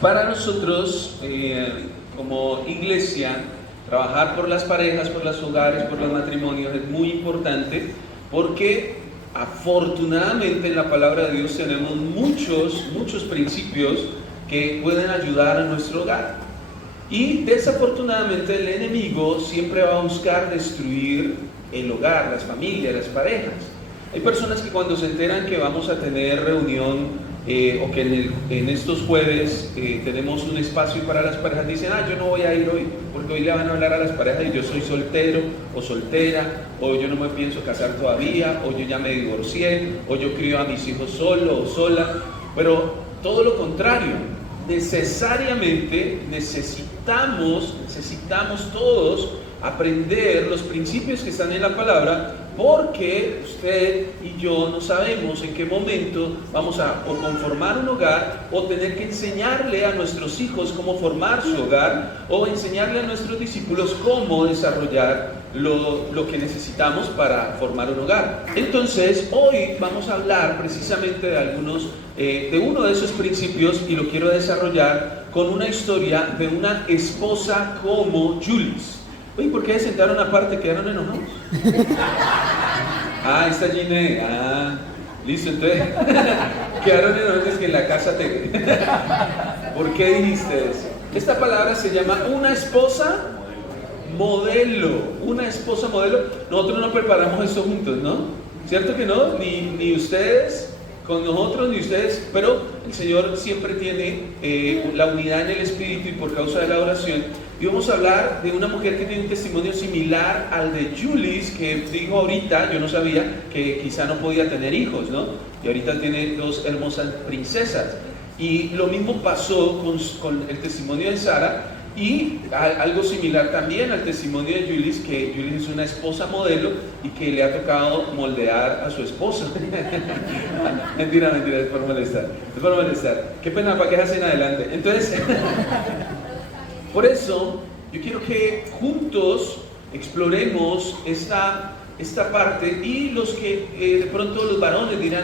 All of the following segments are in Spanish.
Para nosotros, como iglesia, trabajar por las parejas, por los hogares, por los matrimonios es muy importante porque afortunadamente en la palabra de Dios tenemos muchos principios que pueden ayudar a nuestro hogar. Y desafortunadamente el enemigo siempre va a buscar destruir el hogar, las familias, las parejas. Hay personas que cuando se enteran que vamos a tener reunión o que en estos jueves tenemos un espacio para las parejas, dicen, yo no voy a ir hoy porque hoy le van a hablar a las parejas y yo soy soltero o soltera, o yo no me pienso casar todavía, o yo ya me divorcié, o yo crío a mis hijos solo o sola. Pero todo lo contrario, necesariamente necesitamos todos aprender los principios que están en la palabra, porque usted y yo no sabemos en qué momento vamos a o conformar un hogar o tener que enseñarle a nuestros hijos cómo formar su hogar o enseñarle a nuestros discípulos cómo desarrollar lo que necesitamos para formar un hogar. Entonces, hoy vamos a hablar precisamente de algunos, de uno de esos principios, y lo quiero desarrollar con una historia de una esposa como Julis. Oye, ¿por qué se sentaron aparte? ¿Quedaron enojados? Ahí está Gine. Listo, entonces quedaron enojados que en la casa te... ¿Por qué dijiste eso? Esta palabra se llama una esposa modelo. Una esposa modelo. Nosotros no preparamos esto juntos, ¿no? ¿Cierto que no? Ni ustedes con nosotros, ni ustedes, pero el Señor siempre tiene la unidad en el Espíritu, y por causa de la oración. Y vamos a hablar de una mujer que tiene un testimonio similar al de Julis, que dijo ahorita, yo no sabía, que quizá no podía tener hijos, ¿no? Y ahorita tiene dos hermosas princesas. Y lo mismo pasó con el testimonio de Sara, y algo similar también al testimonio de Julis, que Julis es una esposa modelo y que le ha tocado moldear a su esposo. Mentira, es por molestar. Qué pena, para que hacen adelante. Entonces... Por eso, yo quiero que juntos exploremos esta parte, y los que de pronto los varones dirán,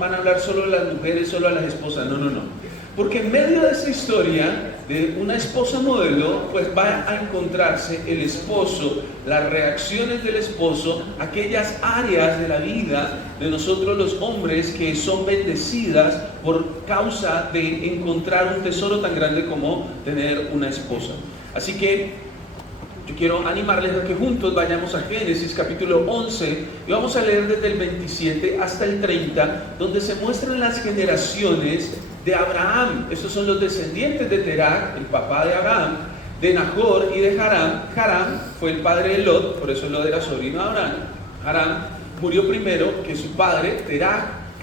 van a hablar solo a las mujeres, solo a las esposas. No. Porque en medio de esta historia de una esposa modelo, pues va a encontrarse el esposo, las reacciones del esposo, aquellas áreas de la vida de nosotros los hombres que son bendecidas por causa de encontrar un tesoro tan grande como tener una esposa. Así que yo quiero animarles a que juntos vayamos a Génesis capítulo 11 y vamos a leer desde el 27 hasta el 30, donde se muestran las generaciones de Abraham. Estos son los descendientes de Terach, el papá de Abraham, de Nahor y de Haram. Haram fue el padre de Lot, por eso Lot era sobrino de Abraham. Haram murió primero que su padre, Terach,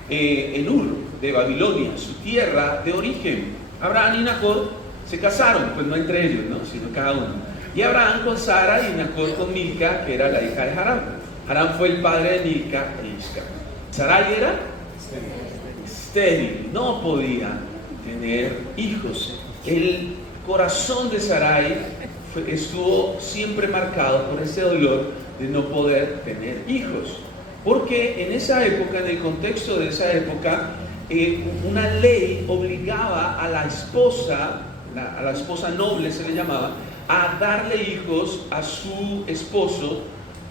en Ur de Babilonia, su tierra de origen. Abraham y Nahor se casaron, pues no entre ellos, ¿no? Sino cada uno. Y Abraham con Sara y Nahor con Milca, que era la hija de Haram. Haram fue el padre de Milca e Isca. Sarai era estéril, no podía tener hijos. El corazón de Sarai estuvo siempre marcado por ese dolor de no poder tener hijos, porque en esa época, en el contexto de esa época, una ley obligaba a la esposa noble, se le llamaba, a darle hijos a su esposo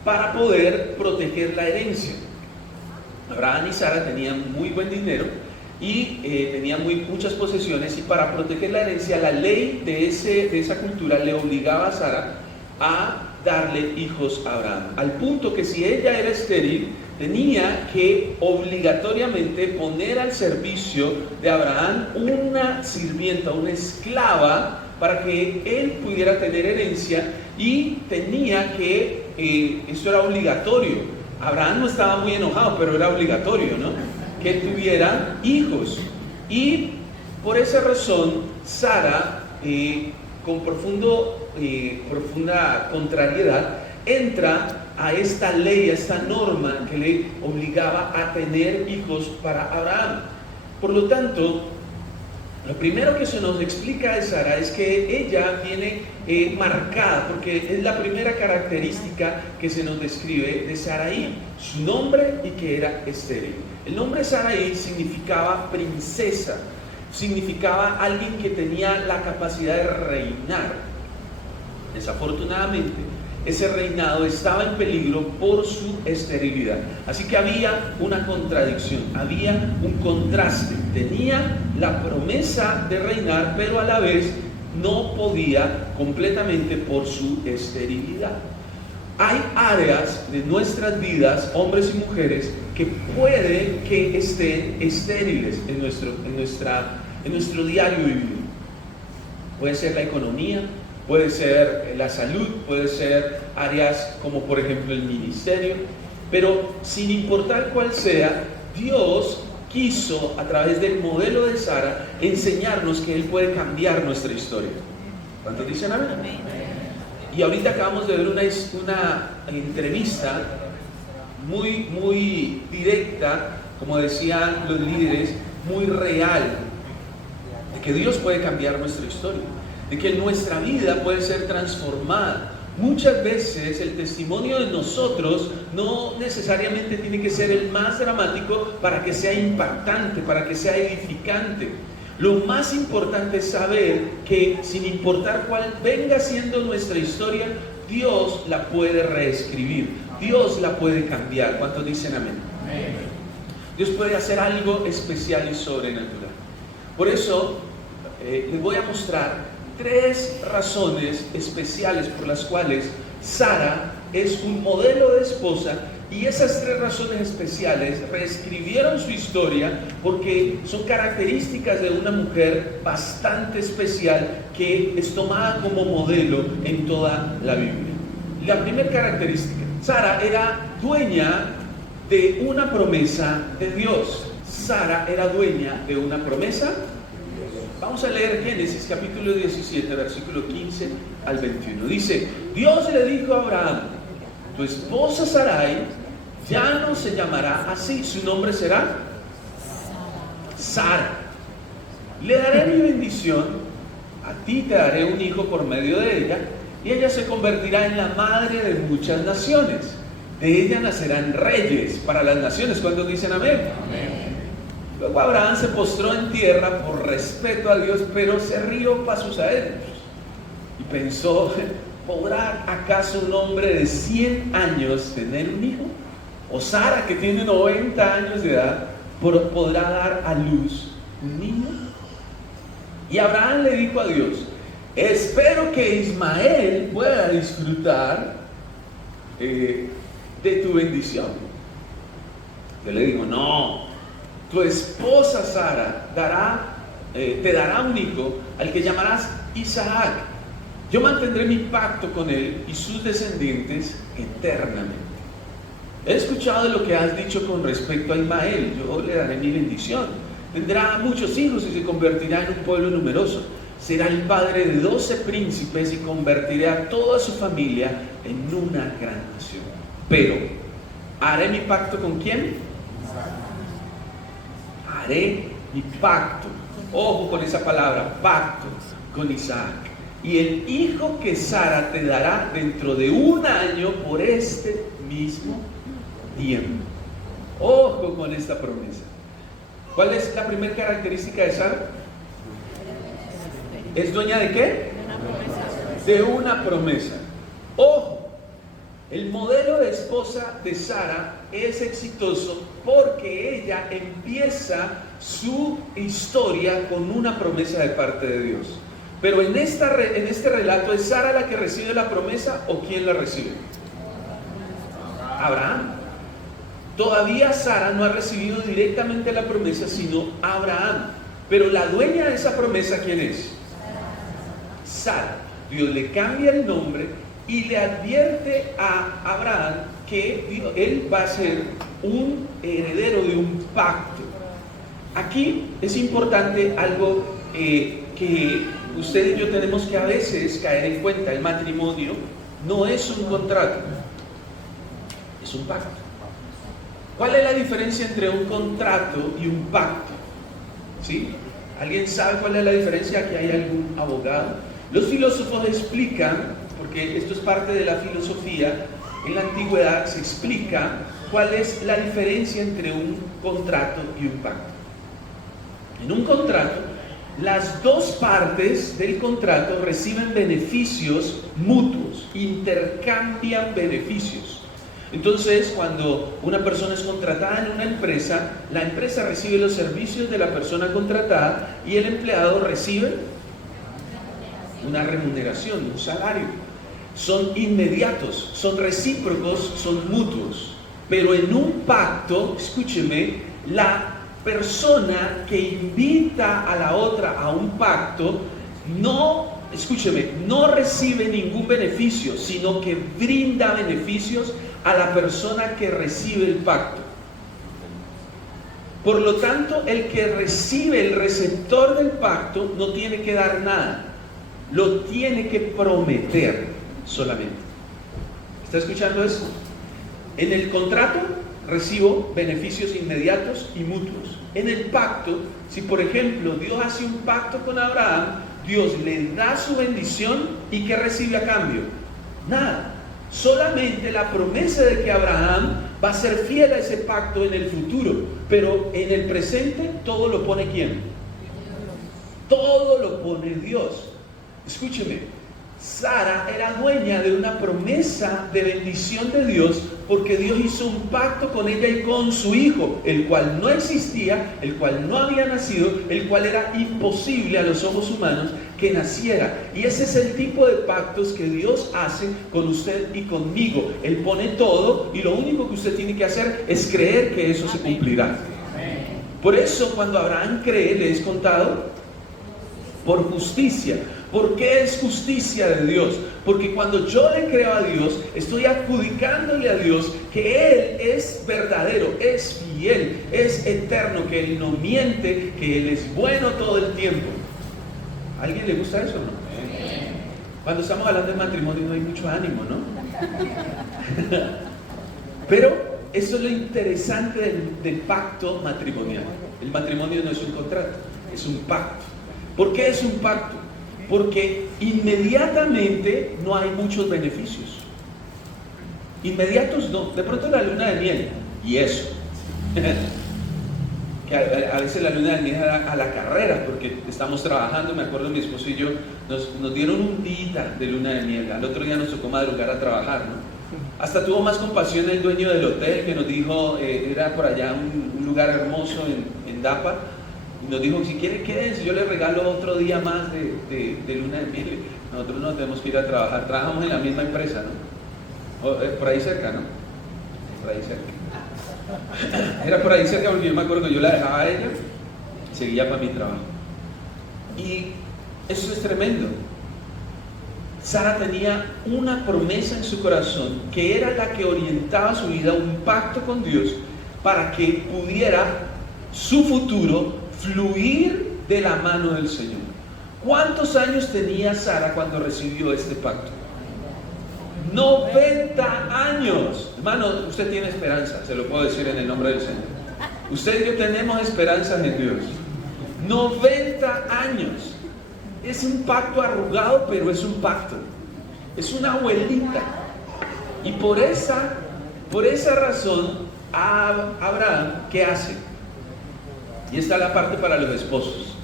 para poder proteger la herencia. Abraham y Sara tenían muy buen dinero y tenían muchas posesiones, y para proteger la herencia, la ley de esa cultura le obligaba a Sara a darle hijos a Abraham, al punto que si ella era estéril, tenía que obligatoriamente poner al servicio de Abraham una sirvienta, una esclava, para que él pudiera tener herencia, y tenía que, esto era obligatorio. Abraham no estaba muy enojado, pero era obligatorio, ¿no?, que tuviera hijos. Y por esa razón, Sara, con profunda contrariedad, entra a esta ley, a esta norma que le obligaba a tener hijos para Abraham. Por lo tanto, lo primero que se nos explica de Sara es que ella viene marcada, porque es la primera característica que se nos describe de Sarai, su nombre y que era estéril. El nombre Sarai significaba princesa. significaba alguien que tenía la capacidad de reinar. Desafortunadamente, ese reinado estaba en peligro por su esterilidad. Así que había una contradicción, había un contraste. Tenía la promesa de reinar, pero a la vez no podía completamente por su esterilidad. Hay áreas de nuestras vidas, hombres y mujeres, que pueden que estén estériles en nuestro diario vivir. Puede ser la economía, puede ser la salud, puede ser áreas como por ejemplo el ministerio, pero sin importar cuál sea, Dios quiso a través del modelo de Sara enseñarnos que Él puede cambiar nuestra historia. ¿Cuántos dicen amén? Y ahorita acabamos de ver una entrevista muy directa, como decían los líderes, muy real, de que Dios puede cambiar nuestra historia, de que nuestra vida puede ser transformada. Muchas veces el testimonio de nosotros no necesariamente tiene que ser el más dramático para que sea impactante, para que sea edificante. Lo más importante es saber que sin importar cuál venga siendo nuestra historia, Dios la puede reescribir, Dios la puede cambiar. ¿Cuántos dicen amén? Amén. Dios puede hacer algo especial y sobrenatural. Por eso les voy a mostrar 3 razones especiales por las cuales Sara es un modelo de esposa, y esas 3 razones especiales reescribieron su historia porque son características de una mujer bastante especial que es tomada como modelo en toda la Biblia. La primera característica: Sara era dueña de una promesa de Dios. Sara era dueña de una promesa. Vamos a leer Génesis capítulo 17, versículo 15 al 21. Dice: Dios le dijo a Abraham: tu esposa Sarai ya no se llamará así, su nombre será Sara. Le daré mi bendición, a ti te daré un hijo por medio de ella, y ella se convertirá en la madre de muchas naciones. De ella nacerán reyes para las naciones. ¿Cuántos dicen amén? Amén. Luego Abraham se postró en tierra por respeto a Dios, pero se rió para sus adentros y pensó: ¿podrá acaso un hombre de 100 años tener un hijo? ¿O Sara, que tiene 90 años de edad, podrá dar a luz un niño? Y Abraham le dijo a Dios: espero que Ismael pueda disfrutar de tu bendición. Yo le digo: no, tu esposa Sara te dará un hijo al que llamarás Isaac. Yo mantendré mi pacto con él y sus descendientes eternamente. He escuchado de lo que has dicho con respecto a Ismael. Yo le daré mi bendición. Tendrá muchos hijos y se convertirá en un pueblo numeroso. Será el padre de 12 príncipes y convertiré a toda su familia en una gran nación. Pero, ¿haré mi pacto con quién? Haré mi pacto, ojo con esa palabra, pacto, con Isaac. Y el hijo que Sara te dará dentro de 1 año por este mismo tiempo. Ojo con esta promesa. ¿Cuál es la primera característica de Sara? ¿Es dueña de qué? De una promesa. Ojo, el modelo de esposa de Sara es exitoso porque ella empieza su historia con una promesa de parte de Dios. Pero en este relato, ¿es Sara la que recibe la promesa o quién la recibe? Abraham. Todavía Sara no ha recibido directamente la promesa, sino Abraham. Pero la dueña de esa promesa, ¿quién es? Sara. Dios le cambia el nombre y le advierte a Abraham que él va a ser un heredero de un pacto. Aquí es importante algo que usted y yo tenemos que a veces caer en cuenta. El matrimonio no es un contrato, es un pacto. ¿Cuál es la diferencia entre un contrato y un pacto? ¿Sí? ¿Alguien sabe cuál es la diferencia? Aquí hay algún abogado. Los filósofos explican, porque esto es parte de la filosofía, en la antigüedad se explica cuál es la diferencia entre un contrato y un pacto. En un contrato, las dos partes del contrato reciben beneficios mutuos, intercambian beneficios. Entonces, cuando una persona es contratada en una empresa, la empresa recibe los servicios de la persona contratada y el empleado recibe una remuneración, un salario. Son inmediatos, son recíprocos, son mutuos. Pero en un pacto, escúcheme, la persona que invita a la otra a un pacto no recibe ningún beneficio, sino que brinda beneficios a la persona que recibe el pacto. Por lo tanto, el que recibe, el receptor del pacto, no tiene que dar nada, lo tiene que prometer solamente. ¿Está escuchando eso? En el contrato recibo beneficios inmediatos y mutuos. En el pacto, si por ejemplo Dios hace un pacto con Abraham, Dios le da su bendición y ¿qué recibe a cambio? Nada. Solamente la promesa de que Abraham va a ser fiel a ese pacto en el futuro, pero en el presente todo lo pone ¿quién? Todo lo pone Dios. Escúcheme, Sara era dueña de una promesa de bendición de Dios porque Dios hizo un pacto con ella y con su hijo, el cual no existía, el cual no había nacido, el cual era imposible a los ojos humanos que naciera. Y ese es el tipo de pactos que Dios hace con usted y conmigo. Él pone todo y lo único que usted tiene que hacer es creer que eso se cumplirá. Por eso cuando Abraham cree, le es contado por justicia. ¿Por qué es justicia de Dios? Porque cuando yo le creo a Dios, estoy adjudicándole a Dios que Él es verdadero, es fiel, es eterno, que Él no miente, que Él es bueno todo el tiempo. ¿A alguien le gusta eso o no? Cuando estamos hablando de matrimonio no hay mucho ánimo, ¿no? Pero eso es lo interesante del pacto matrimonial. El matrimonio no es un contrato, es un pacto. ¿Por qué es un pacto? Porque inmediatamente no hay muchos beneficios. Inmediatos no. De pronto la luna de miel. Y eso. Que a veces la luna de miel a la carrera, porque estamos trabajando, me acuerdo mi esposo y yo, nos dieron un día de luna de miel. Al otro día nos tocó madrugar a trabajar, ¿no? Hasta tuvo más compasión el dueño del hotel que nos dijo, era por allá un lugar hermoso en Dapa. Y nos dijo, si quieren quédense, yo les regalo otro día más de luna de miel. Nosotros no tenemos que ir a trabajar, trabajamos en la misma empresa, ¿no? Por ahí cerca, ¿no? Por ahí cerca. Era por ahí cerca porque yo me acuerdo que yo la dejaba a ella y seguía para mi trabajo. Y eso es tremendo. Sara tenía una promesa en su corazón que era la que orientaba su vida, un pacto con Dios para que pudiera su futuro fluir de la mano del Señor. ¿Cuántos años tenía Sara cuando recibió este pacto? 90 años. Hermano, usted tiene esperanza, se lo puedo decir en el nombre del Señor. Usted y yo tenemos esperanza en Dios. 90 años. Es un pacto arrugado, pero es un pacto. Es una abuelita. Y por esa razón, Abraham, ¿qué hace? Y esta es la parte para los esposos.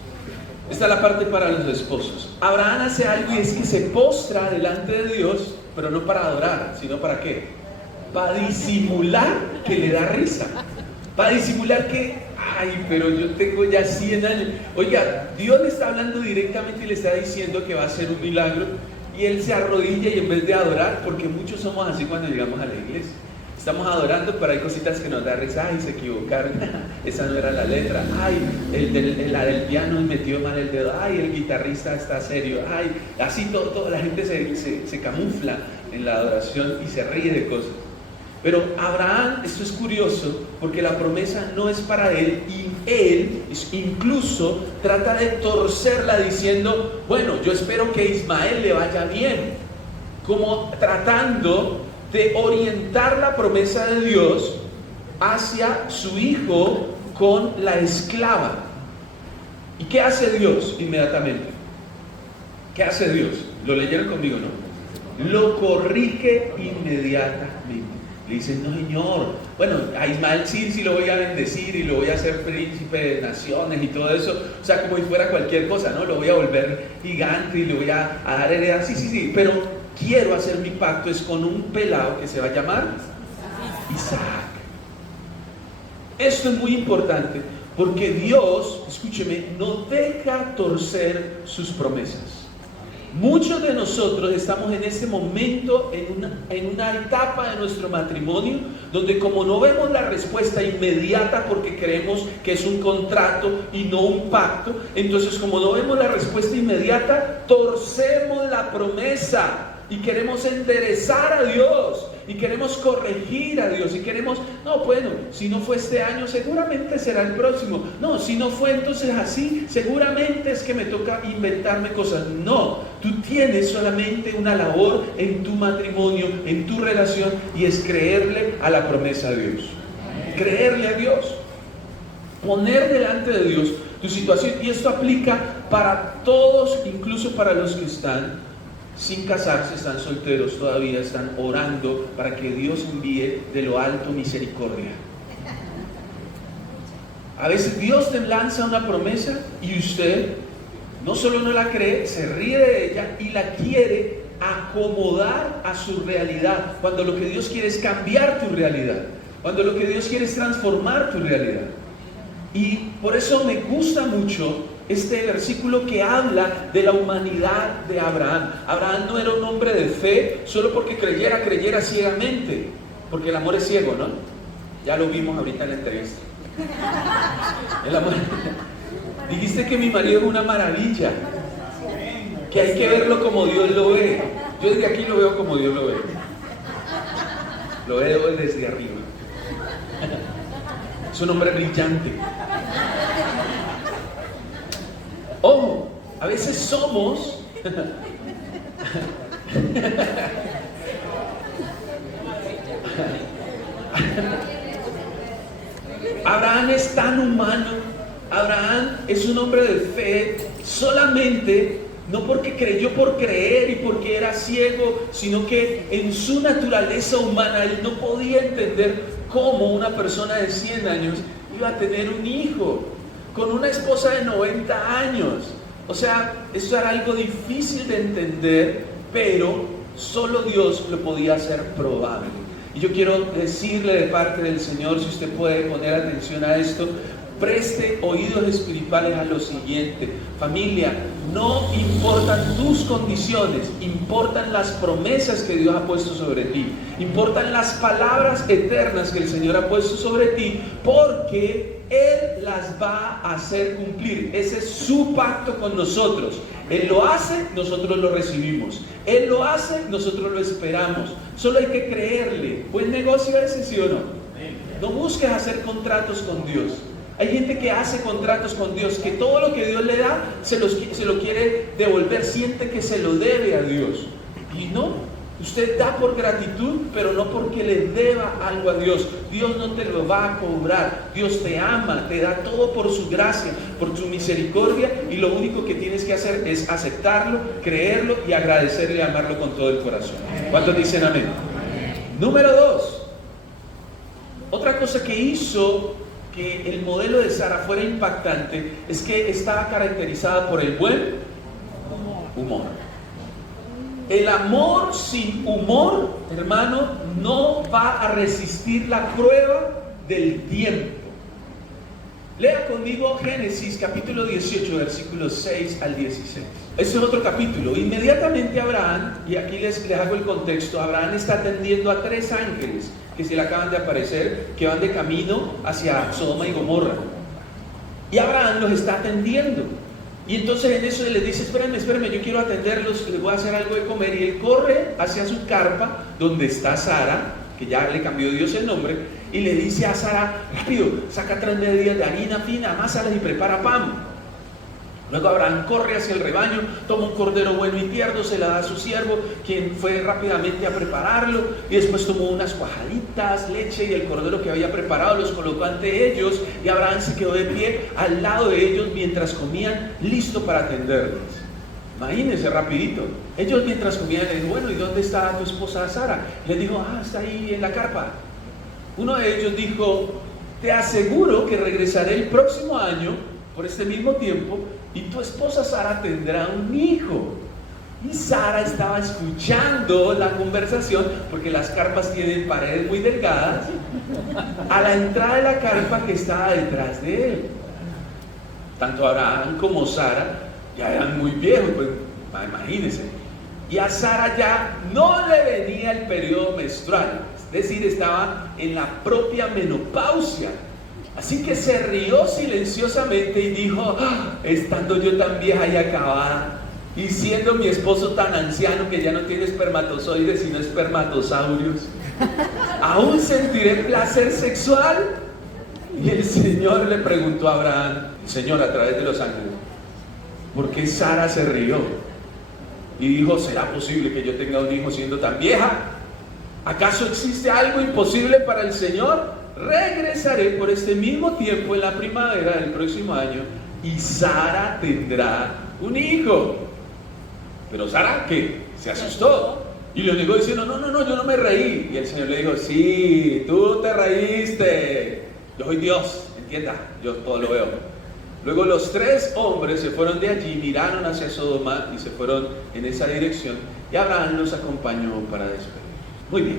Esta es la parte para los esposos. Abraham hace algo y es que se postra delante de Dios, pero no para adorar, sino para ¿qué? Para disimular que le da risa. Para disimular que, ay, pero yo tengo ya 100 años. Oiga, Dios le está hablando directamente y le está diciendo que va a hacer un milagro. Y él se arrodilla y en vez de adorar, porque muchos somos así cuando llegamos a la iglesia. Estamos adorando, pero hay cositas que nos da risa. Ay, se equivocaron. Esa no era la letra. Ay, la del piano metió mal el dedo. Ay, el guitarrista está serio. Ay, así todo la gente se camufla en la adoración y se ríe de cosas. Pero Abraham, esto es curioso, porque la promesa no es para él y él incluso trata de torcerla diciendo, bueno, yo espero que a Ismael le vaya bien, como tratando de orientar la promesa de Dios hacia su hijo con la esclava. ¿Y qué hace Dios inmediatamente? ¿Qué hace Dios? ¿Lo leyeron conmigo, no? Lo corrige inmediatamente. Le dicen, no señor, bueno, a Ismael sí lo voy a bendecir y lo voy a hacer príncipe de naciones y todo eso, o sea, como si fuera cualquier cosa, ¿no? Lo voy a volver gigante y le voy a dar heredad, sí, pero quiero hacer mi pacto es con un pelado que se va a llamar Isaac. Esto es muy importante porque Dios, escúcheme, no deja torcer sus promesas. Muchos de nosotros estamos en este momento en una etapa de nuestro matrimonio donde como no vemos la respuesta inmediata porque creemos que es un contrato y no un pacto, entonces como no vemos la respuesta inmediata, torcemos la promesa y queremos enderezar a Dios y queremos corregir a Dios y queremos, no, bueno, si no fue este año seguramente será el próximo, no, si no fue entonces así, seguramente es que me toca inventarme cosas. No, tú tienes solamente una labor en tu matrimonio, en tu relación, y es creerle a la promesa de Dios, creerle a Dios, poner delante de Dios tu situación. Y esto aplica para todos, incluso para los que están sin casarse, están solteros todavía, están orando para que Dios envíe de lo alto misericordia. A veces Dios te lanza una promesa y usted no solo no la cree, se ríe de ella y la quiere acomodar a su realidad, cuando lo que Dios quiere es cambiar tu realidad, cuando lo que Dios quiere es transformar tu realidad. Y por eso me gusta mucho este versículo que habla de la humanidad de Abraham. Abraham no era un hombre de fe solo porque creyera ciegamente, porque el amor es ciego, ¿no? Ya lo vimos ahorita en la entrevista. El amor. Dijiste que mi marido es una maravilla, que hay que verlo como Dios lo ve. Yo desde aquí lo veo como Dios lo ve. Lo veo desde arriba. Es un hombre brillante. Ojo, a veces somos Abraham es tan humano. Abraham es un hombre de fe solamente, no porque creyó por creer y porque era ciego, sino que en su naturaleza humana él no podía entender cómo una persona de 100 años iba a tener un hijo con una esposa de 90 años. O sea, eso era algo difícil de entender, pero solo Dios lo podía hacer probable. Y yo quiero decirle de parte del Señor, si usted puede poner atención a esto, preste oídos espirituales a lo siguiente. Familia, no importan tus condiciones, importan las promesas que Dios ha puesto sobre ti, importan las palabras eternas que el Señor ha puesto sobre ti, porque Él las va a hacer cumplir. Ese es su pacto con nosotros. Él lo hace, nosotros lo recibimos. Él lo hace, nosotros lo esperamos. Solo hay que creerle. ¿Buen negocio ese, sí o no? No busques hacer contratos con Dios. Hay gente que hace contratos con Dios, que todo lo que Dios le da, se lo quiere devolver, siente que se lo debe a Dios. Y no, usted da por gratitud, pero no porque le deba algo a Dios. Dios no te lo va a cobrar. Dios te ama, te da todo por su gracia, por su misericordia, y lo único que tienes que hacer es aceptarlo, creerlo y agradecerle y amarlo con todo el corazón. ¿Cuántos dicen amén? Número 2. Otra cosa que hizo que el modelo de Sara fuera impactante es que estaba caracterizada por el buen humor. El amor sin humor, hermano, no va a resistir la prueba del tiempo. Lea conmigo Génesis capítulo 18, versículos 6 al 16. Este es otro capítulo. Inmediatamente Abraham, y aquí les hago el contexto, Abraham está atendiendo a 3 ángeles que se le acaban de aparecer, que van de camino hacia Sodoma y Gomorra. Y Abraham los está atendiendo. Y entonces en eso él les dice, espérenme, yo quiero atenderlos, les voy a hacer algo de comer. Y él corre hacia su carpa, donde está Sara, que ya le cambió Dios el nombre, y le dice a Sara, rápido, saca 3 medidas de harina fina, amásalas y prepara pan. Luego Abraham corre hacia el rebaño, toma un cordero bueno y tierno, se la da a su siervo, quien fue rápidamente a prepararlo, y después tomó unas cuajaditas, leche y el cordero que había preparado, los colocó ante ellos, y Abraham se quedó de pie al lado de ellos mientras comían, listo para atenderles. Imagínense, rapidito. Ellos mientras comían le dijo, bueno, ¿y dónde está tu esposa Sara? Les dijo, está ahí en la carpa. Uno de ellos dijo, te aseguro que regresaré el próximo año, por este mismo tiempo, y tu esposa Sara tendrá un hijo. Y Sara estaba escuchando la conversación, porque las carpas tienen paredes muy delgadas, a la entrada de la carpa que estaba detrás de él. Tanto Abraham como Sara ya eran muy viejos, pues imagínense. Y a Sara ya no le venía el periodo menstrual, es decir, estaba en la propia menopausia. Así que se rió silenciosamente y dijo, estando yo tan vieja y acabada, y siendo mi esposo tan anciano que ya no tiene espermatozoides sino espermatosaurios, ¿aún sentiré placer sexual? Y el Señor le preguntó a Abraham, Señor, a través de los ángeles, ¿por qué Sara se rió? Y dijo, ¿será posible que yo tenga un hijo siendo tan vieja? ¿Acaso existe algo imposible para el Señor? Regresaré por este mismo tiempo en la primavera del próximo año y Sara tendrá un hijo. Pero Sara, ¿qué? Se asustó y le negó diciendo, no, yo no me reí. Y el Señor le dijo, sí, tú te reíste. Yo soy Dios, entienda, yo todo lo veo. Luego los 3 hombres se fueron de allí, miraron hacia Sodoma y se fueron en esa dirección. Y Abraham los acompañó para despedir. Muy bien,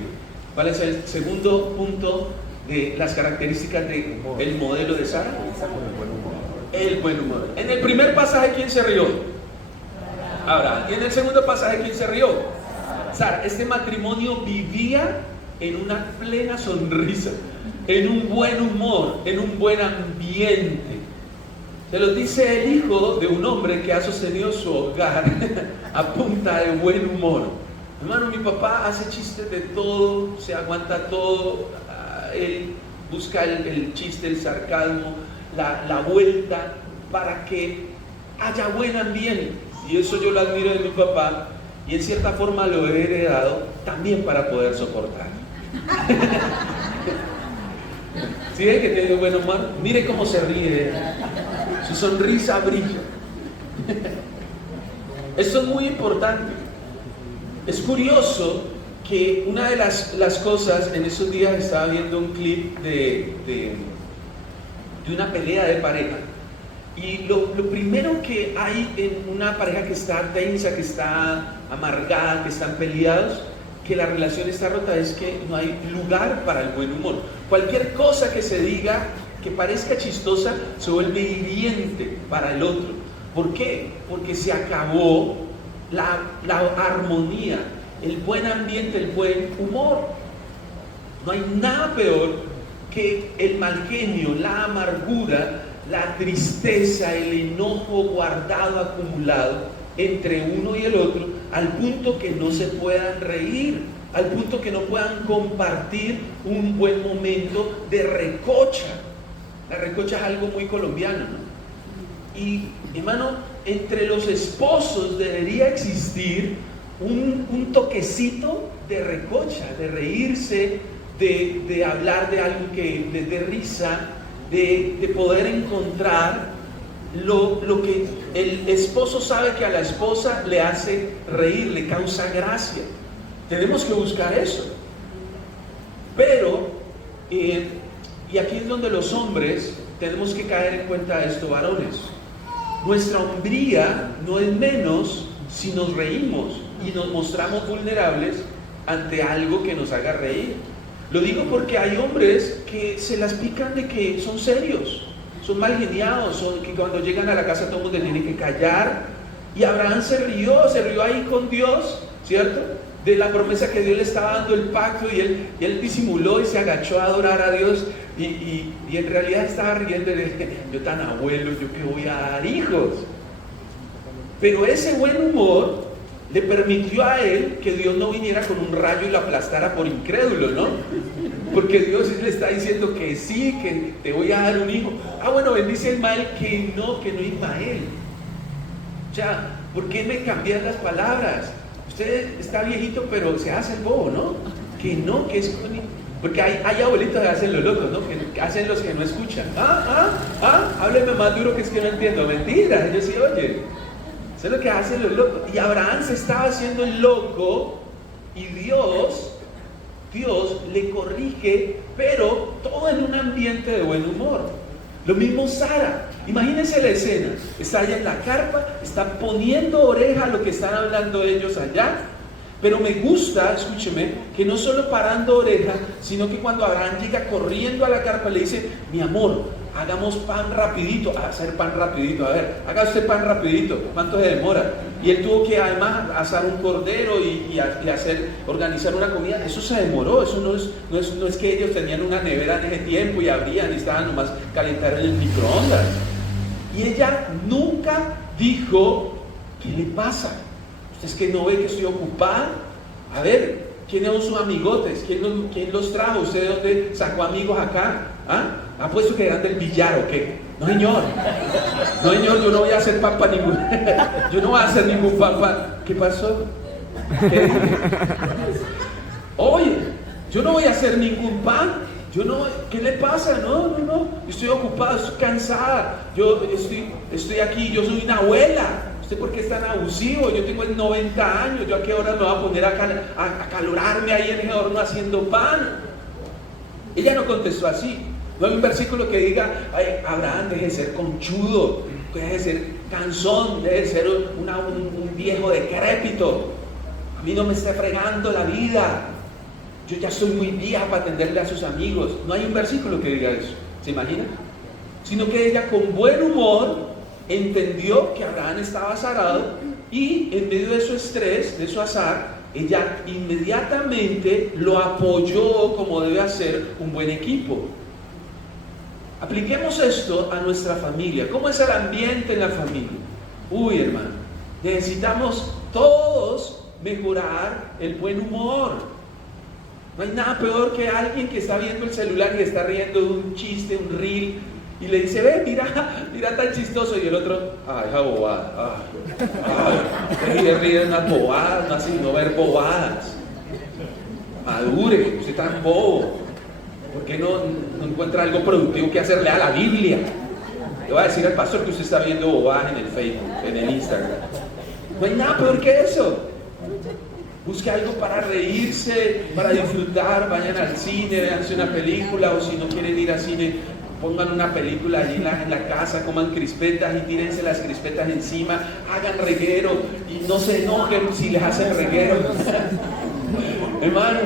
¿cuál es el segundo punto de las características del modelo de Sara? El buen humor. En el primer pasaje, ¿quién se rió? Abraham. Y en el segundo pasaje, ¿quién se rió? Sara. Este matrimonio vivía en una plena sonrisa, en un buen humor, en un buen ambiente. Se los dice el hijo de un hombre que ha sostenido su hogar a punta de buen humor. Hermano, mi papá hace chistes de todo, se aguanta todo, él busca el chiste, el sarcasmo, la vuelta para que haya buen ambiente. Y eso yo lo admiro de mi papá y en cierta forma lo he heredado también para poder soportar. ¿Sí ven que tiene buen humor? Mire cómo se ríe, su sonrisa brilla. Esto es muy importante. Es curioso que una de las cosas, en esos días estaba viendo un clip de una pelea de pareja. Y lo primero que hay en una pareja que está tensa, que está amargada, que están peleados, que la relación está rota, es que no hay lugar para el buen humor. Cualquier cosa que se diga que parezca chistosa se vuelve hiriente para el otro. ¿Por qué? Porque se acabó la armonía, el buen ambiente, el buen humor. No hay nada peor que el mal genio, la amargura, la tristeza, el enojo guardado, acumulado entre uno y el otro, al punto que no se puedan reír, al punto que no puedan compartir un buen momento de recocha. La recocha es algo muy colombiano, ¿no? Y, hermano, entre los esposos debería existir un toquecito de recocha, de reírse, de hablar de algo que les dé risa, de poder encontrar lo que el esposo sabe que a la esposa le hace reír, le causa gracia. Tenemos que buscar eso. Pero, y aquí es donde los hombres tenemos que caer en cuenta de esto, varones. Nuestra hombría no es menos si nos reímos y nos mostramos vulnerables ante algo que nos haga reír. Lo digo porque hay hombres que se las pican de que son serios, son mal geniados, son que cuando llegan a la casa todo el mundo tiene que callar. Y Abraham se rió ahí con Dios, ¿cierto? De la promesa que Dios le estaba dando, el pacto, y él disimuló y se agachó a adorar a Dios y en realidad estaba riendo de yo tan abuelo, yo que voy a dar hijos. Pero ese buen humor le permitió a él que Dios no viniera con un rayo y lo aplastara por incrédulo, ¿no? Porque Dios le está diciendo que sí, que te voy a dar un hijo. Bueno, bendice a Ismael, que no Ismael. O sea, ¿por qué me cambian las palabras? Usted está viejito, pero se hace el bobo, ¿no? Que es... Porque hay abuelitos que hacen los locos, ¿no? Que hacen los que no escuchan. Hábleme más duro, que es que no entiendo. Mentira, ellos sí oyen. Eso es lo que hacen los locos. Y Abraham se estaba haciendo el loco y Dios le corrige, pero todo en un ambiente de buen humor. Lo mismo Sara. Imagínense la escena. Está allá en la carpa, está poniendo oreja a lo que están hablando ellos allá. Pero me gusta, escúcheme, que no solo parando oreja, sino que cuando Abraham llega corriendo a la carpa le dice: mi amor, hagamos pan rapidito. Hacer pan rapidito, a ver, haga usted pan rapidito, ¿cuánto se demora? Y él tuvo que además asar un cordero y organizar una comida. Eso se demoró. Eso no es que ellos tenían una nevera en ese tiempo y abrían y estaban nomás calentar en el microondas. Y ella nunca dijo: ¿qué le pasa? ¿Usted es que no ve que estoy ocupada? A ver, ¿quiénes son sus amigotes? ¿Quién los trajo? ¿Usted de dónde sacó amigos acá? ¿Apuesto que eran del billar o qué? No, señor. No, señor, yo no voy a hacer pan para ningún... Yo no voy a hacer ningún pan para... ¿Qué pasó? ¿Qué? Oye, yo no voy a hacer ningún pan. ¿Qué le pasa? No. Yo estoy ocupada, estoy cansada. Yo estoy aquí, yo soy una abuela. ¿Usted por qué es tan abusivo? Yo tengo 90 años. ¿Yo a qué hora me voy a poner a calorarme ahí en el horno haciendo pan? Ella no contestó así. No hay un versículo que diga: ay, Abraham, deje de ser conchudo, deje de ser cansón, deje de ser un viejo decrépito. A mí no me esté fregando la vida. Yo ya soy muy vieja para atenderle a sus amigos. No hay un versículo que diga eso. ¿Se imagina? Sino que ella con buen humor entendió que Abraham estaba azarado y en medio de su estrés, de su azar, ella inmediatamente lo apoyó como debe hacer un buen equipo. Apliquemos esto a nuestra familia. ¿Cómo es el ambiente en la familia? Uy, hermano, necesitamos todos mejorar el buen humor. No hay nada peor que alguien que está viendo el celular y está riendo de un chiste, un reel, y le dice: ve, mira tan chistoso, y el otro: ay, esa bobada, ríe de unas bobadas, no hace sino ver bobadas. Madure, usted es tan bobo. ¿Por qué no encuentra algo productivo que hacerle a la Biblia? Le voy a decir al pastor que usted está viendo bobadas en el Facebook, en el Instagram. No hay nada peor que eso. Busque algo para reírse, para disfrutar. Vayan al cine, véanse una película, o si no quieren ir al cine, pongan una película allí en la casa, coman crispetas y tírense las crispetas encima, hagan reguero y no se enojen si les hacen reguero. Hermano,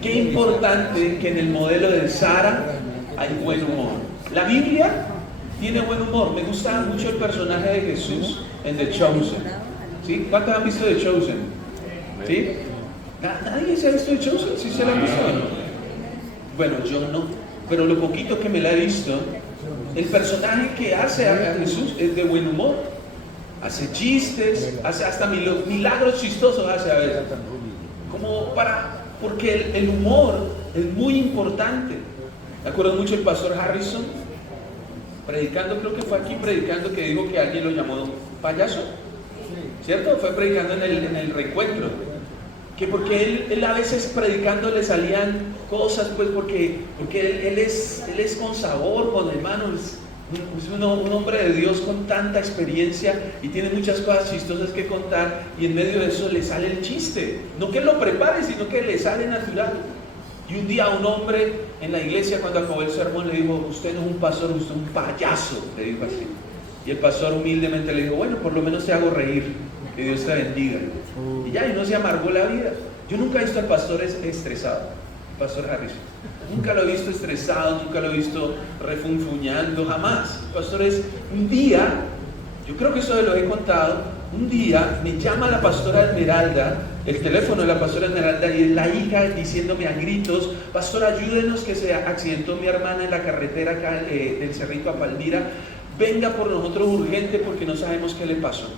qué importante que en el modelo de Sara hay buen humor. La Biblia tiene buen humor. Me gusta mucho el personaje de Jesús en The Chosen. ¿Sí? ¿Cuántos han visto The Chosen? ¿Sí? ¿Nadie se ha visto The Chosen? ¿Sí se lo han visto o no? Bueno, yo no. Pero lo poquito que me la he visto, el personaje que hace a Jesús es de buen humor. Hace chistes, hace hasta milagros chistosos hace a veces. Porque el humor es muy importante. Me acuerdo mucho el pastor Harrison, predicando, creo que fue aquí predicando, que dijo que alguien lo llamó payaso. ¿Cierto? Fue predicando en el reencuentro. Que porque él a veces predicando le salían cosas, pues porque él es con sabor, con hermanos, es un hombre de Dios con tanta experiencia y tiene muchas cosas chistosas que contar, y en medio de eso le sale el chiste. No que lo prepare, sino que le sale natural. Y un día un hombre en la iglesia, cuando acabó el sermón, le dijo: usted no es un pastor, usted es un payaso, le dijo así. Y el pastor humildemente le dijo: bueno, por lo menos te hago reír, que Dios te bendiga. Y ya, y no se amargó la vida. Yo nunca he visto al pastor estresado, el pastor Harrison. Nunca lo he visto estresado, nunca lo he visto refunfuñando, jamás. El pastor es, un día, yo creo que eso lo he contado, un día me llama la pastora Esmeralda, el teléfono de la pastora Esmeralda, y es la hija diciéndome a gritos: pastor, ayúdenos, que se accidentó mi hermana en la carretera acá del Cerrito a Palmira, venga por nosotros urgente porque no sabemos qué le pasó.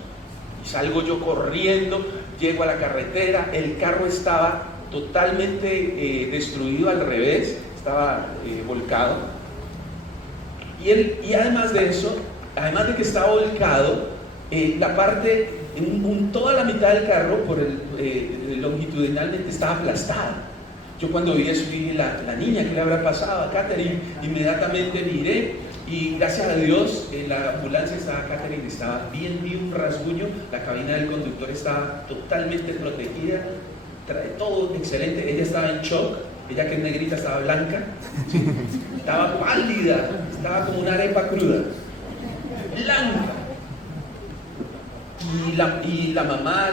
Y salgo yo corriendo, llego a la carretera, el carro estaba totalmente destruido al revés, estaba volcado. Y además de eso, además de que estaba volcado, la parte, toda la mitad del carro, longitudinalmente, estaba aplastada. Yo cuando vi eso dije: la niña, ¿qué le habrá pasado a Catherine? Inmediatamente miré, Y gracias a Dios, en la ambulancia estaba Catherine, estaba bien, vi un rasguño, la cabina del conductor estaba totalmente protegida, todo excelente, ella estaba en shock, ella que es negrita estaba blanca, ¿sí? Estaba pálida, estaba como una arepa cruda, blanca. Y la mamá,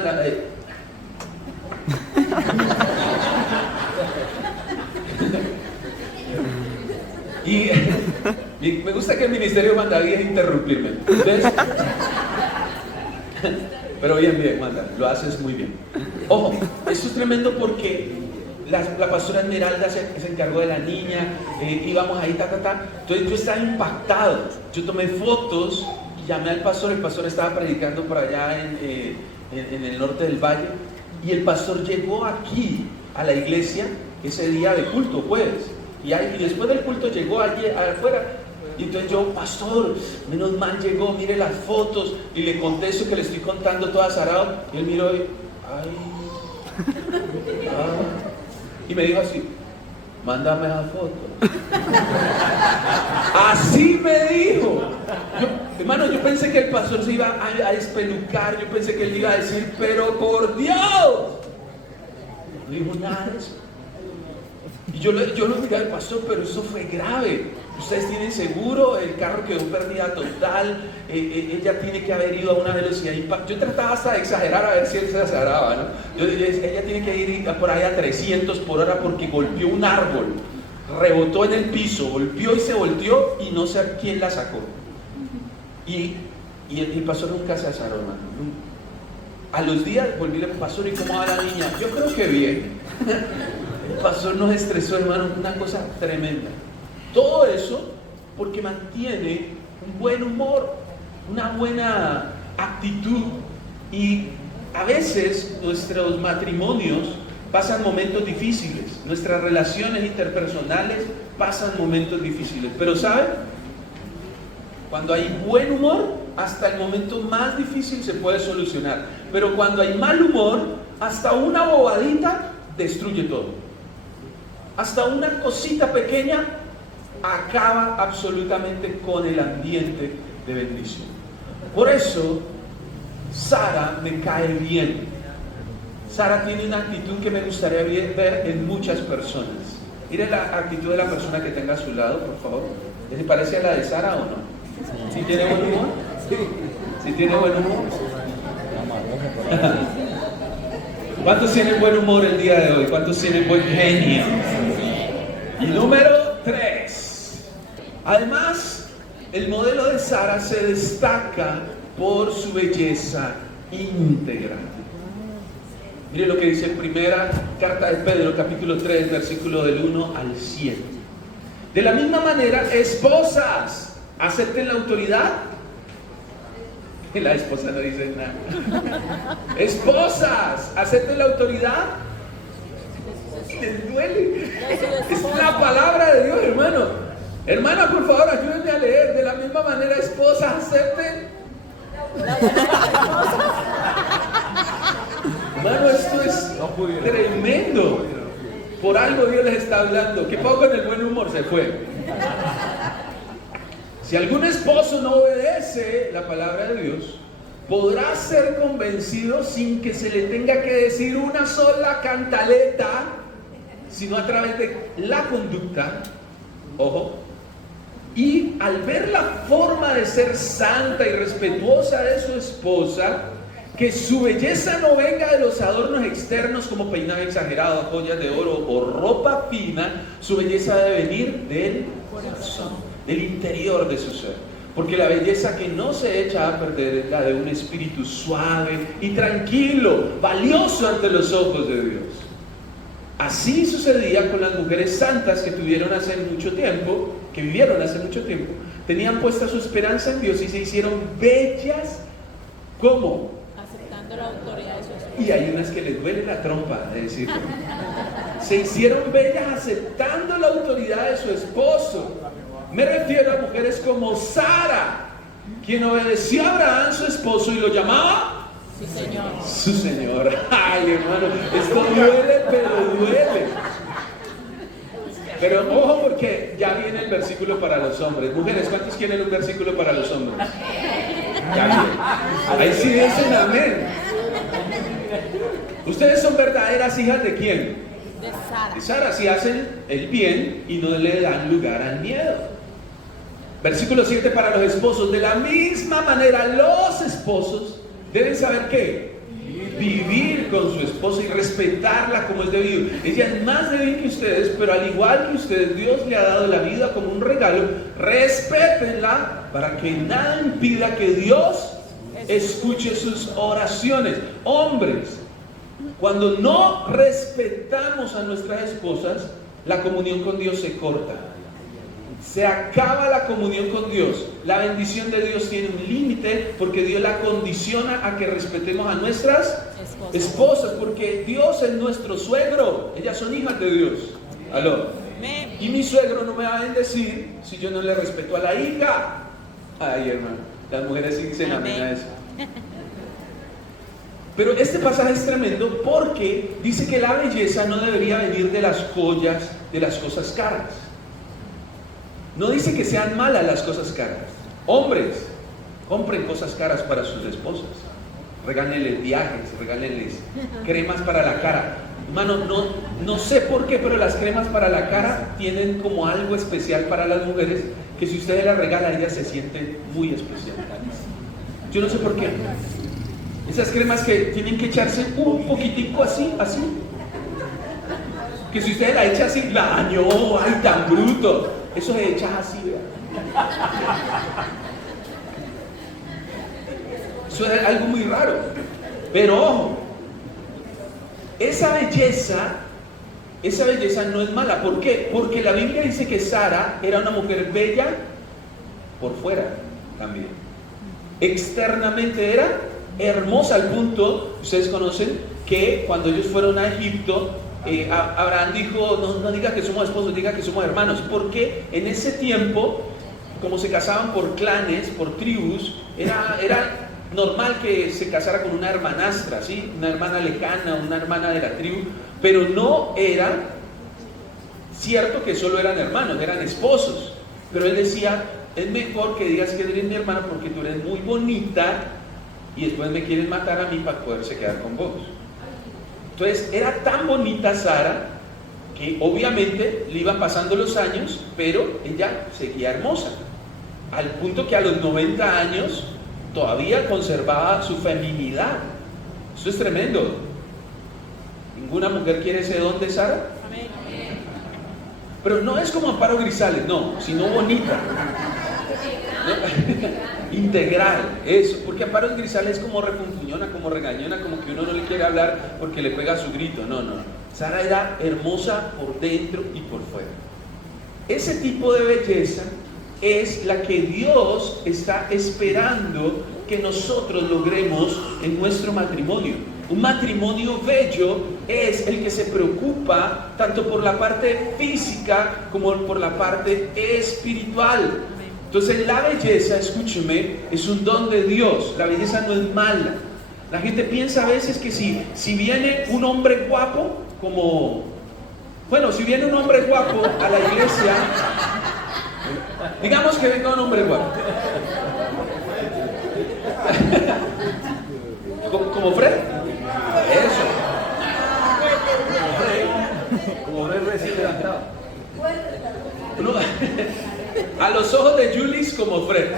y me gusta que el ministerio manda bien interrumpirme. Entonces, pero bien, manda, lo haces muy bien. Ojo, esto es tremendo porque la pastora Esmeralda se encargó de la niña, íbamos ahí, Entonces yo estaba impactado. Yo tomé fotos, llamé al pastor, el pastor estaba predicando por allá en el norte del valle, y el pastor llegó aquí a la iglesia ese día de culto, jueves. Y después del culto llegó allí afuera. Y entonces yo, pastor, menos mal llegó, mire las fotos. Y le conté eso que le estoy contando todo azarado. Y él miró y, y me dijo así, mándame la foto. Así me dijo. Hermano, yo pensé que el pastor se iba a espelucar. Yo pensé que él iba a decir, pero por Dios. No dijo nada de eso. Y yo lo miré al pastor, pero eso fue grave. Ustedes tienen seguro, el carro quedó pérdida total, ella tiene que haber ido a una velocidad impactante. Yo trataba hasta de exagerar a ver si él se exageraba, ¿no? Yo dije, ella tiene que ir por ahí a 300 por hora porque golpeó un árbol, rebotó en el piso, golpeó y se volteó y no sé a quién la sacó. Y el pastor nunca se azaró, hermano. A los días volví al pastor, ¿y cómo va la niña? Yo creo que bien. El pastor nos estresó, hermano, una cosa tremenda. Todo eso porque mantiene un buen humor, una buena actitud. Y a veces nuestros matrimonios pasan momentos difíciles, nuestras relaciones interpersonales pasan momentos difíciles. Pero ¿saben? Cuando hay buen humor, hasta el momento más difícil se puede solucionar. Pero cuando hay mal humor, hasta una bobadita destruye todo. Hasta una cosita pequeña acaba absolutamente con el ambiente de bendición. Por eso, Sara me cae bien. Sara tiene una actitud que me gustaría ver en muchas personas. Mire la actitud de la persona que tenga a su lado, por favor. ¿Se parece a la de Sara o no? ¿Sí tiene buen humor? ¿Sí tiene buen humor? ¿Cuántos tienen buen humor el día de hoy? ¿Cuántos tienen buen genio? Y número 3. Además, el modelo de Sara se destaca por su belleza íntegra. Mire lo que dice en primera carta de Pedro, capítulo 3, versículo del 1 al 7. De la misma manera, esposas, acepten la autoridad. Y la esposa no dice nada. Esposas, acepten la autoridad. Les duele. Es la palabra de Dios, hermano. Hermana, por favor, ayúdenme a leer. De la misma manera, esposas, acepten. Hermano, esto es tremendo. Por algo Dios les está hablando. ¿Qué pasó con el buen humor? Se fue. Si algún esposo no obedece la palabra de Dios, podrá ser convencido sin que se le tenga que decir una sola cantaleta, sino a través de la conducta. Ojo. Y al ver la forma de ser santa y respetuosa de su esposa, que su belleza no venga de los adornos externos como peinado exagerado, joyas de oro o ropa fina, su belleza debe venir del corazón, del interior de su ser. Porque la belleza que no se echa a perder es la de un espíritu suave y tranquilo, valioso ante los ojos de Dios. Así sucedía con las mujeres santas que tuvieron hace mucho tiempo, que vivieron hace mucho tiempo, tenían puesta su esperanza en Dios y se hicieron bellas. ¿Cómo? Aceptando la autoridad de su esposo. Y hay unas que les duele la trompa de decirlo. Se hicieron bellas aceptando la autoridad de su esposo. Me refiero a mujeres como Sara, quien obedeció a Abraham, su esposo, y lo llamaba Sí, Señor. su Señor. Ay, hermano, esto duele, pero duele. Pero ojo porque ya viene el versículo para los hombres. Mujeres, ¿cuántos quieren un versículo para los hombres? Ya viene. Ahí sí dicen amén. Ustedes son verdaderas hijas de quién? De Sara. De Sara, si hacen el bien y no le dan lugar al miedo. Versículo 7 para los esposos. De la misma manera, los esposos deben saber ¿qué? Vivir con su esposa y respetarla como es debido. Ella es más débil que ustedes, pero al igual que ustedes, Dios le ha dado la vida como un regalo. Respétenla para que nada impida que Dios escuche sus oraciones. Hombres, cuando no respetamos a nuestras esposas, la comunión con Dios se corta. Se acaba la comunión con Dios. La bendición de Dios tiene un límite porque Dios la condiciona a que respetemos a nuestras esposas, porque Dios es nuestro suegro. Ellas son hijas de Dios. ¿Aló? Y mi suegro no me va a bendecir si yo no le respeto a la hija. Ay, hermano, las mujeres sí dicen amén a eso. Pero este pasaje es tremendo porque dice que la belleza no debería venir de las joyas, de las cosas caras. No dice que sean malas las cosas caras. Hombres, compren cosas caras para sus esposas. Regálenles viajes, regálenles cremas para la cara. Hermano, no sé por qué, pero las cremas para la cara tienen como algo especial para las mujeres, que si ustedes las regalan, ellas se sienten muy especiales. Yo no sé por qué. Esas cremas que tienen que echarse un poquitico así. Que si ustedes la echan así, la dañó, ay, tan bruto. Eso se echa así, ¿verdad? Eso es algo muy raro. Pero ojo, esa belleza no es mala. ¿Por qué? Porque la Biblia dice que Sara era una mujer bella por fuera también. Externamente era hermosa al punto, ustedes conocen, que cuando ellos fueron a Egipto, Abraham dijo, no diga que somos esposos, diga que somos hermanos, porque en ese tiempo, como se casaban por clanes, por tribus, era normal que se casara con una hermanastra, ¿sí? Una hermana lejana, una hermana de la tribu, pero no era cierto que solo eran hermanos, eran esposos. Pero él decía, es mejor que digas que eres mi hermana porque tú eres muy bonita y después me quieren matar a mí para poderse quedar con vos. Entonces era tan bonita Sara que obviamente le iban pasando los años, pero ella seguía hermosa, al punto que a los 90 años todavía conservaba su feminidad. Eso es tremendo. ¿Ninguna mujer quiere ese don de Sara? Pero no es como Amparo Grisales, no, sino bonita, ¿no? Integral, eso, porque Amparo Grisales es como refunfuñona, como regañona, como que uno no le quiere hablar porque le pega su grito. No. Sara era hermosa por dentro y por fuera. Ese tipo de belleza es la que Dios está esperando que nosotros logremos en nuestro matrimonio. Un matrimonio bello es el que se preocupa tanto por la parte física como por la parte espiritual. Entonces la belleza, escúcheme, es un don de Dios. La belleza no es mala. La gente piensa a veces que si viene un hombre guapo, si viene un hombre guapo a la iglesia, digamos que venga un hombre guapo. ¿Como Fred? Eso. Como Fred recién levantado. A los ojos de Julis como Fred.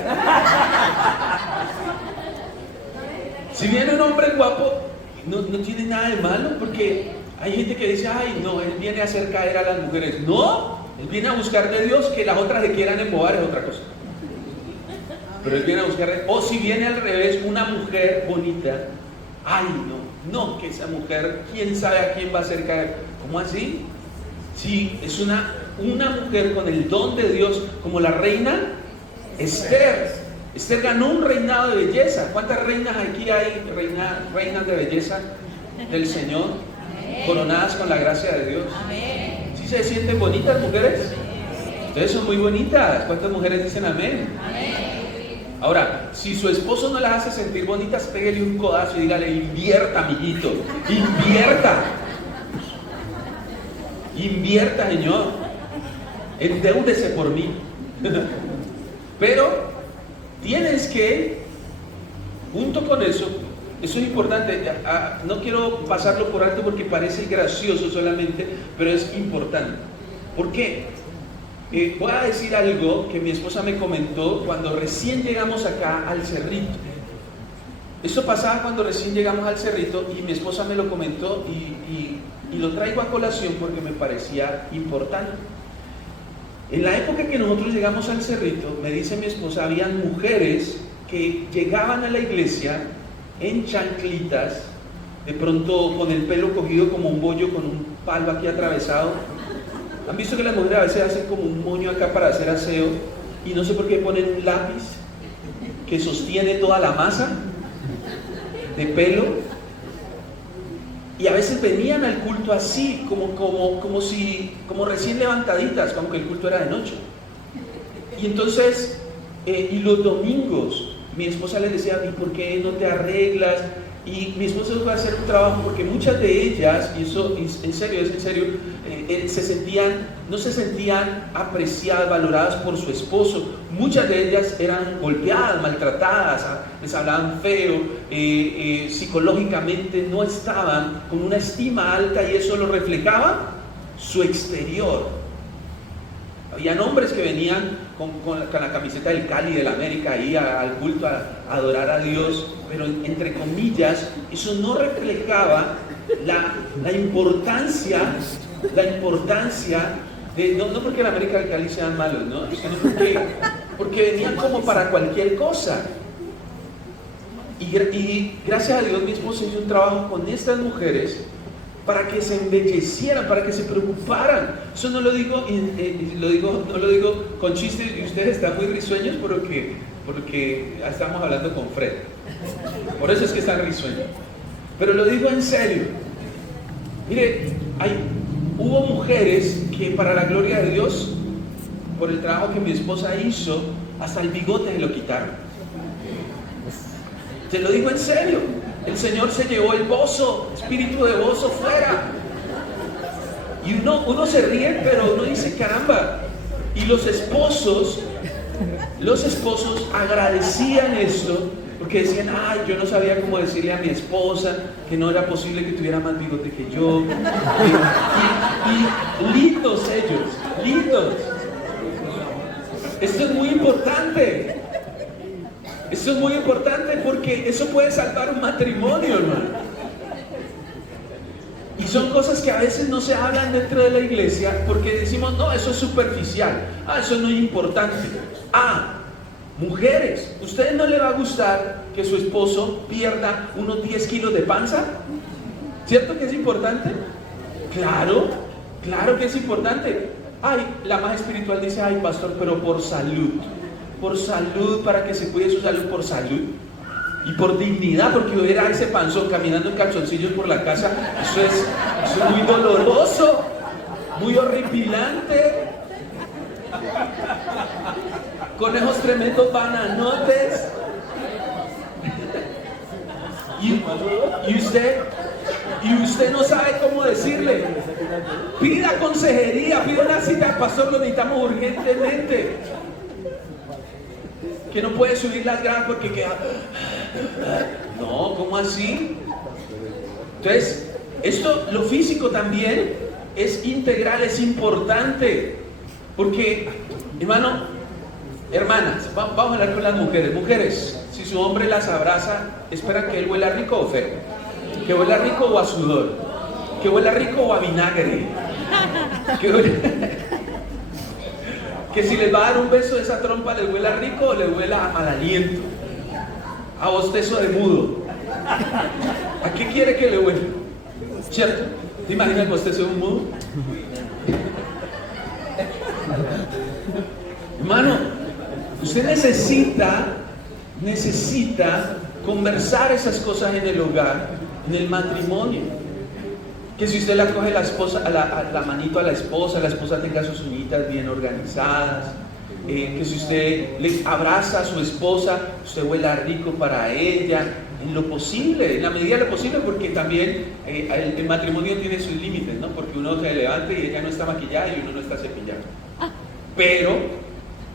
Si viene un hombre guapo, no tiene nada de malo, porque hay gente que dice, ay, no, él viene a hacer caer a las mujeres. No, él viene a buscar de Dios, que las otras le quieran embobar es otra cosa. Pero él viene a buscar, o si viene al revés, una mujer bonita, ay, no, que esa mujer, quién sabe a quién va a hacer caer. ¿Cómo así? Sí, es una mujer con el don de Dios, como la reina Esther. Esther ganó un reinado de belleza. ¿Cuántas reinas aquí hay? Reinas de belleza del Señor, coronadas con la gracia de Dios. ¿Sí se sienten bonitas, mujeres? Ustedes son muy bonitas. ¿Cuántas mujeres dicen amén? Ahora, si su esposo no las hace sentir bonitas, pégale un codazo y dígale, invierta, amiguito, invierta, señor. endeúdese por mí. Pero tienes que, junto con eso es importante, no quiero pasarlo por alto porque parece gracioso solamente, pero es importante. ¿Por qué? Voy a decir algo que mi esposa me comentó cuando recién llegamos acá al Cerrito. Eso pasaba cuando recién llegamos al Cerrito y mi esposa me lo comentó y lo traigo a colación porque me parecía importante. En la época que nosotros llegamos al Cerrito, me dice mi esposa, habían mujeres que llegaban a la iglesia en chanclitas, de pronto con el pelo cogido como un bollo, con un palo aquí atravesado. ¿Han visto que las mujeres a veces hacen como un moño acá para hacer aseo? Y no sé por qué ponen un lápiz que sostiene toda la masa de pelo. Y a veces venían al culto así, como recién levantaditas, aunque el culto era de noche. Y entonces, y los domingos, mi esposa les decía, ¿y por qué no te arreglas? Y mi esposa fue a hacer un trabajo porque muchas de ellas, y eso en serio, no se sentían apreciadas, valoradas por su esposo. Muchas de ellas eran golpeadas, maltratadas, les hablaban feo, psicológicamente no estaban con una estima alta y eso lo reflejaba su exterior. Habían hombres que venían con la camiseta del Cali, del América, ahí al culto a adorar a Dios, pero entre comillas, eso no reflejaba la importancia de, no porque el América y el Cali sean malos, ¿no? Sino porque venían como para cualquier cosa. Y gracias a Dios mi esposa hizo un trabajo con estas mujeres para que se embellecieran, para que se preocuparan. Eso no lo digo, no lo digo con chistes y ustedes están muy risueños porque estamos hablando con Fred. Por eso es que están risueños. Pero lo digo en serio. Mire, hubo mujeres que para la gloria de Dios, por el trabajo que mi esposa hizo, hasta el bigote se lo quitaron. Te lo digo en serio. El Señor se llevó el bozo, espíritu de bozo fuera. Y uno se ríe, pero uno dice, caramba. Y los esposos agradecían esto, porque decían, ay, yo no sabía cómo decirle a mi esposa que no era posible que tuviera más bigote que yo. Y lindos ellos, lindos. Esto es muy importante. Esto es muy importante porque eso puede salvar un matrimonio, hermano. Y son cosas que a veces no se hablan dentro de la iglesia porque decimos, no, eso es superficial. Eso no es importante. Mujeres, ¿a ustedes no les va a gustar que su esposo pierda unos 10 kilos de panza? ¿Cierto que es importante? Claro que es importante. La más espiritual dice, pastor, pero por salud, para que se cuide su salud, por salud y por dignidad, porque ver a ese panzón caminando en calzoncillos por la casa, eso es muy doloroso, muy horripilante, con esos tremendos bananotes. Y usted no sabe cómo decirle. Pida consejería, pida una cita, pastor, lo necesitamos urgentemente. Que no puede subir las gradas porque queda. No, ¿cómo así? Entonces, lo físico también es integral, es importante. Porque, hermanas, vamos a hablar con las mujeres. Mujeres, si su hombre las abraza, ¿esperan que él huela rico o feo? ¿Que huela rico o a sudor? ¿Que huela rico o a vinagre? Que si les va a dar un beso de esa trompa, ¿les huela rico o les huela a mal aliento? A bostezo de mudo. ¿A qué quiere que le huela? ¿Cierto? ¿Te imaginas el bostezo de un mudo? Hermano, usted necesita conversar esas cosas en el hogar, en el matrimonio. Que si usted la coge la manito a la esposa tenga sus uñitas bien organizadas. Que si usted le abraza a su esposa, usted huela rico para ella, en lo posible, en la medida de lo posible, porque también el matrimonio tiene sus límites, ¿no? Porque uno se levanta y ella no está maquillada y uno no está cepillado. pero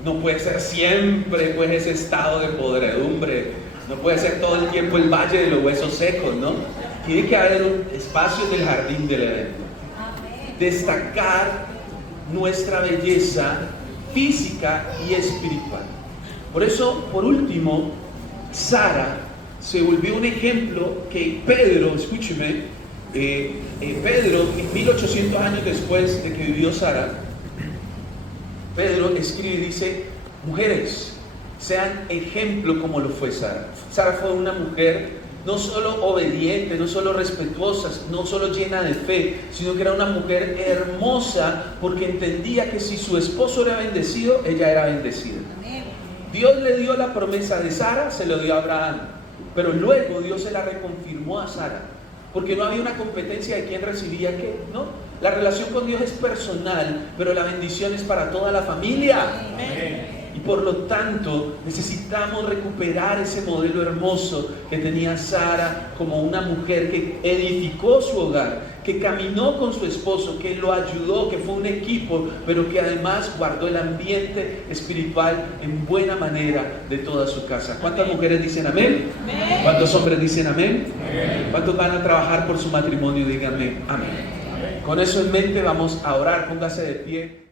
no puede ser siempre pues ese estado de podredumbre, no puede ser todo el tiempo el valle de los huesos secos, ¿no? Tiene que haber un espacio del jardín del Edén. Destacar nuestra belleza física y espiritual. Por eso, por último, Sara se volvió un ejemplo que Pedro, escúcheme, Pedro, 1800 años después de que vivió Sara, Pedro escribe y dice: mujeres, sean ejemplo como lo fue Sara. Sara fue una mujer no solo obediente, no solo respetuosa, no solo llena de fe, sino que era una mujer hermosa porque entendía que si su esposo era bendecido, ella era bendecida. Dios le dio la promesa de Sara, se lo dio a Abraham, pero luego Dios se la reconfirmó a Sara, porque no había una competencia de quién recibía qué, ¿no? La relación con Dios es personal, pero la bendición es para toda la familia. Amén. Y por lo tanto necesitamos recuperar ese modelo hermoso que tenía Sara como una mujer que edificó su hogar, que caminó con su esposo, que lo ayudó, que fue un equipo, pero que además guardó el ambiente espiritual en buena manera de toda su casa. ¿Cuántas mujeres dicen amén? Amén. ¿Cuántos hombres dicen amén? Amén. ¿Cuántos van a trabajar por su matrimonio? Díganme amén. Con eso en mente vamos a orar. Póngase de pie.